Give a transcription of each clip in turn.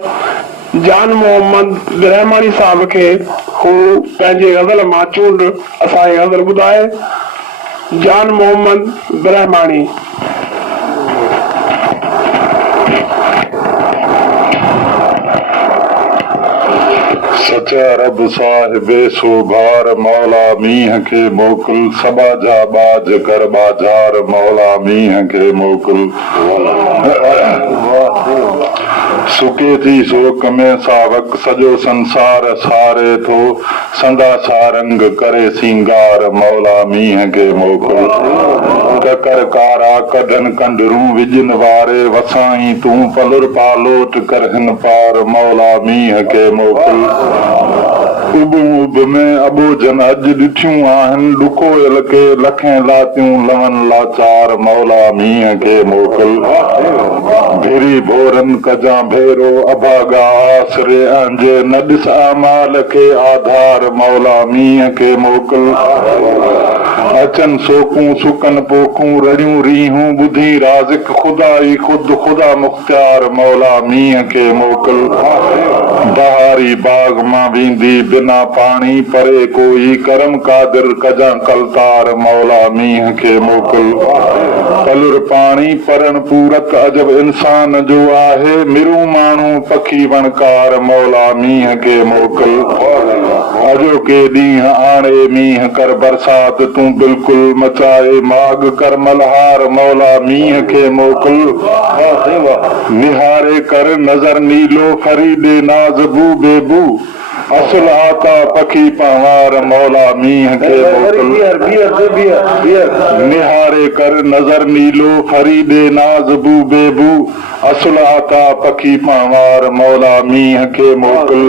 जान मोहम्मद रहमानी साहब के हू पंहिंजे गज़ल मां चूंड असांखे गज़ल ॿुधाए। जान मोहम्मद रहमानी। सचा रब साहिबे सोभार मौला मींह के मोकुल सबा जा बाज कर बाजार मौला मींह के मोकुल सुके थी सोक में सावक सजो संसार सारे थो संदा सारंग करे सिंगार मौला मींह के मोकुल ककर कारा कढन कंडरू विजन वारे वसाई तू पलुर पालोट करहन पार मौला मींह के मोकुल उब उब में अबो जन अज ॾिठियूं आहिनि ॾुखो के लखें लातियूं लवन लाचार मौला मींह के मोकुल भेरी भोरन कजा भेरो अभागा आसरे अंजे न ॾिस आमाल के आधार मौला मींह के मोकुल अचन सोकूं सुकन पोखूं रड़ियूं रीहूं बुधी राज़िक खुदाई खुद खुदा मुख्तियार मौला मींह के मोकुल बहारी बाग मां वेंदी बिना पानी परे कोई करम कादिर कजा कलतार मौला मींह के मोकुल पलुर पानी परण पूरक अजब इंसान जो आहे मिरू माण्हू पखी वणकार मौला मींह के मोकुल अजो के ॾींहं आणे मींह कर बरसात तूं बिल्कुल मचाए माग कर मल्हार मौला मींह के मोकुल निहारे कर नजर नीलो फरीदे नाज बू बेबू असल आता पखी पहार मौला मींह के मोकुल निहारे कर नजर नीलो फरीदे नाज बू बेबू असल आता पखी पहार मौला मींह के मोकुल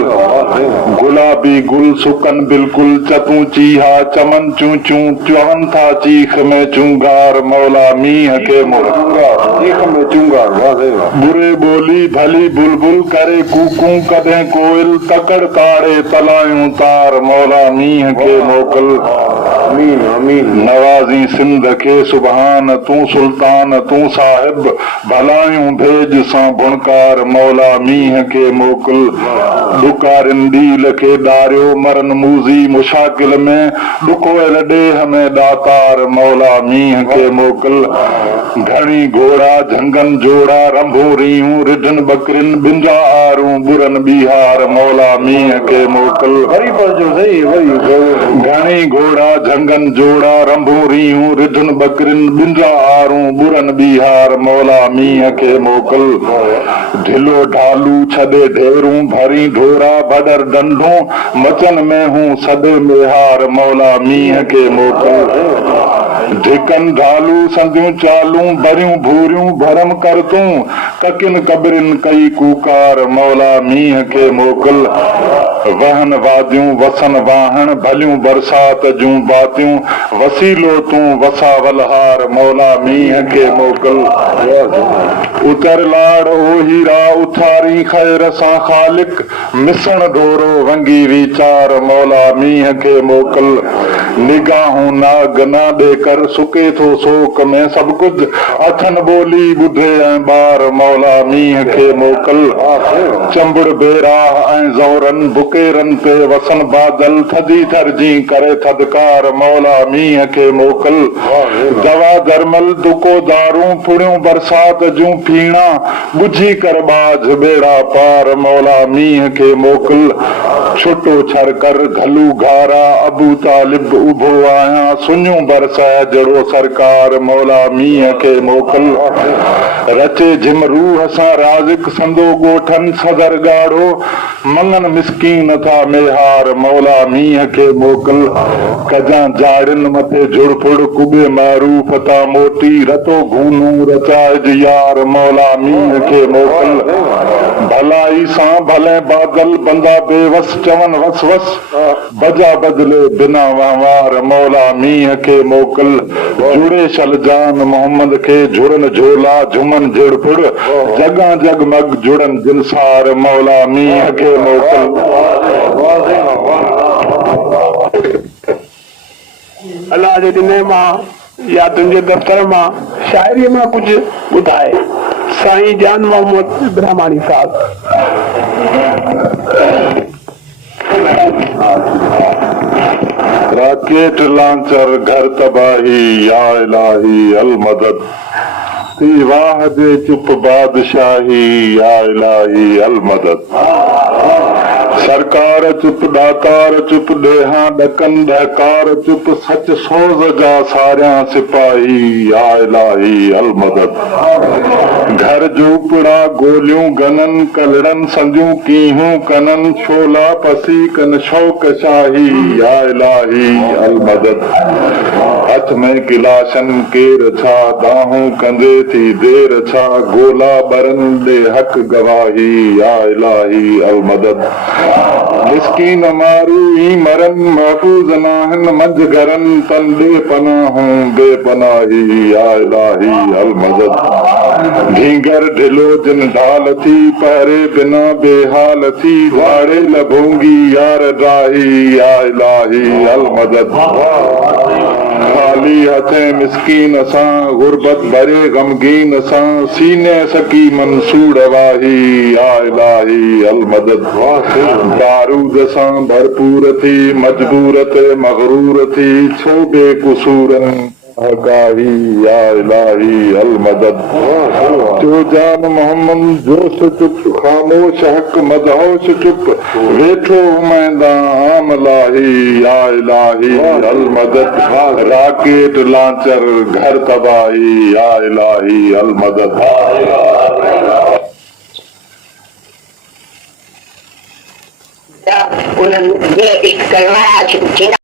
गुलाबी गुल सुकन बिल्कुल चतू चीहा चमन चू चू चौहन था चीख में चूंगार मौला मींह के मोकुल बुरे बोली भली बुलबुल करे कूकू कदें कोयल तकड़ काड़े तलायूं तार मौला मींह के मोकुल नवाजी सिंध के सुबहान तू सुल्तान तू साहिब भलायूं भेज सां बुणकार मौला मींह के मोकुल दुकारिन डील के डारियो मरन मूजी मुशाकिल में डुकोयल डेह में दातार मौला मींह के मोकुल घणी घोड़ा झंगन जोड़ा रंभू रीहूं रिढन बकरिन बिंजा आरूं बुरन बिहार मौला मींह के मोकुल घणी घोड़ा झंगन जोड़ा रंभू रीहूं रिढन बकरिन बिंजा आरूं बुरन बिहार मौला मींह के मोकुल ढिलो ढालू छदे ढेरूं भरी ढोरा भडर डंडूं मचन में हूं सदे मेहार मौला मींह के मोकुल ढिकन ढालू संदियूं चालूं भरियूं भूरियूं भरम करतूं ककिन कबरिन कई कूकार मौला मींह के मोकुल वहन वादियूं वसन वाहन भलियूं बरसात जूं बातियूं वसीलो तूं वसा वलहार मौला मींह के मोकुल उतर लाड़ ओ हीरा उथारी खैर सां खालिक मिसण ढोरो वंगी वीचार मौला मींह के मोकुल निगाहूं नाग ना दे कर सुके थो सोक में सब कुछ अथन बोली बुधे ऐं बार मौला मींह के मोकुल चंबड़ बेराह ऐं ज़ौरन बुकेरन पे वसन बादल थदी थरजी करे थदकार मौला मींह के मोकुल दवा दरमल दुको दारूं फुड़ियूं बरसात जूं फीणा बुझी कर बाज बेड़ा पार मौला मींह के मोकुल छुटो छर कर घलू घारा अबू तालिब उभो आया सुनियूं बरसा जड़ो सरकार मौला मींह के मोकुल रचे झिम रूह सां राज़िक संदो गोठन सदर गाढ़ो मंगन मिस्कीन था मेहार मौला मींह के मोकुल कजा जाड़िन मथे जुड़फुड़ कुबे मारूफ था मोती रतो घूनू रचाइज यार मौला मींह के मोकुल भलाई सां भले बादल बंदा बेवस चवन वस वस बजा बदले बिना वहवार मौला मींह के मोकुल जुड़े शलजान मोहम्मद के झुरन झोला झुमन जुड़फुड़ जगा जगमग जुड़न जिनसार मौला मींह के मोकुल अल्लाह जे ॾिने मां या तुंहिंजे दफ़्तर मां शाइरी मां कुझु ॿुधाए। साईं जान मोहम्मद रहमानी साहब। राकेट लांचर घर तबाही या इलाही अल मदद थी वाह दे चुप बादशाही या इलाही अल मदद सरकार चुप दातार चुप ॾेहां ॾकन ॾहकार चुप सच सोज़ जा सारियां सिपाही या इलाही अल मदद घर झूपड़ा गोलियूं गनन कलड़न संजूं कीहूं कनन शोला पसी कन शौक शाही या इलाही अल मदद हथ में गिलाशन केर छा दाहूं कंदे थी देर छा गोला बरन दे हक गवाही या इलाही अल मदद मिस्कीन मारू ई मरन महफूज नाहन मंझ घरन तन दे पनाहूं बेपनाही या इलाही अल मदद घींगर ढिलो जिन ढाल थी पहरे बिना बेहाल थी वाड़े लभूंगी यार राही या इलाही अल मदद खाली हथें मिस्कीन सां गुरबत भरे गमगीन सां सीने सकी मंसूर वाही या इलाही अल मदद बारूद सां भरपूर थी मजबूर ते मगरूर थी छो बेकसूरन हकाही या इलाही अल मदद जो जान मोहम्मद जोश चुप खामोश हक मदहोश चुप वेठो उमैदा आम लाही या इलाही अल मदद राकेट लांचर घर तबाही या इलाही अल मदद उन्हें ये एक करवाया